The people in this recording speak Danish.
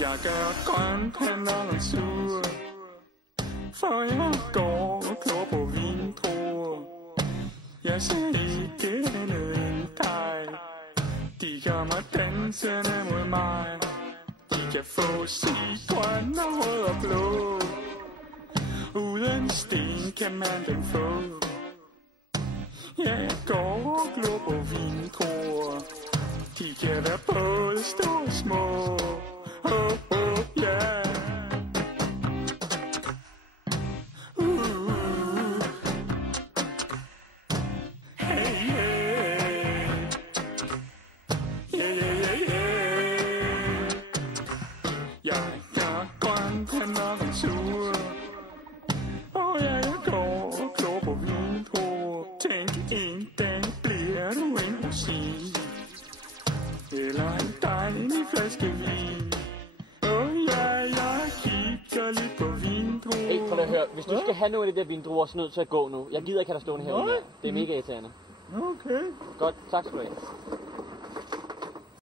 Jeg gør grønpanderne sure, for jeg går og klor på vindruer. Jeg ser ikke andet end dig. De kommer dansende mod mig. De kan få sig grøn og rød og blå. Uden sten kan man dem få. Ja, jeg går og glor på vindruer. De kan være både store og små. Oh, oh, yeah. Hey, hey. Yeah, yeah, yeah, yeah. Jeg gør grønpanderne sure. Og jeg går og klor på vindruer. Tænk, en dag bliver du en rosin. Eller en dejlig flaske vin. Jeg kigger lidt på vindruer. Hey, prøv at høre. Hvis du skal have nogle af de der vindruer, så er nødt til at gå nu. Jeg gider ikke have dig stående herude mere. Det er mega irriterende. Okay. Godt, tak skal du have.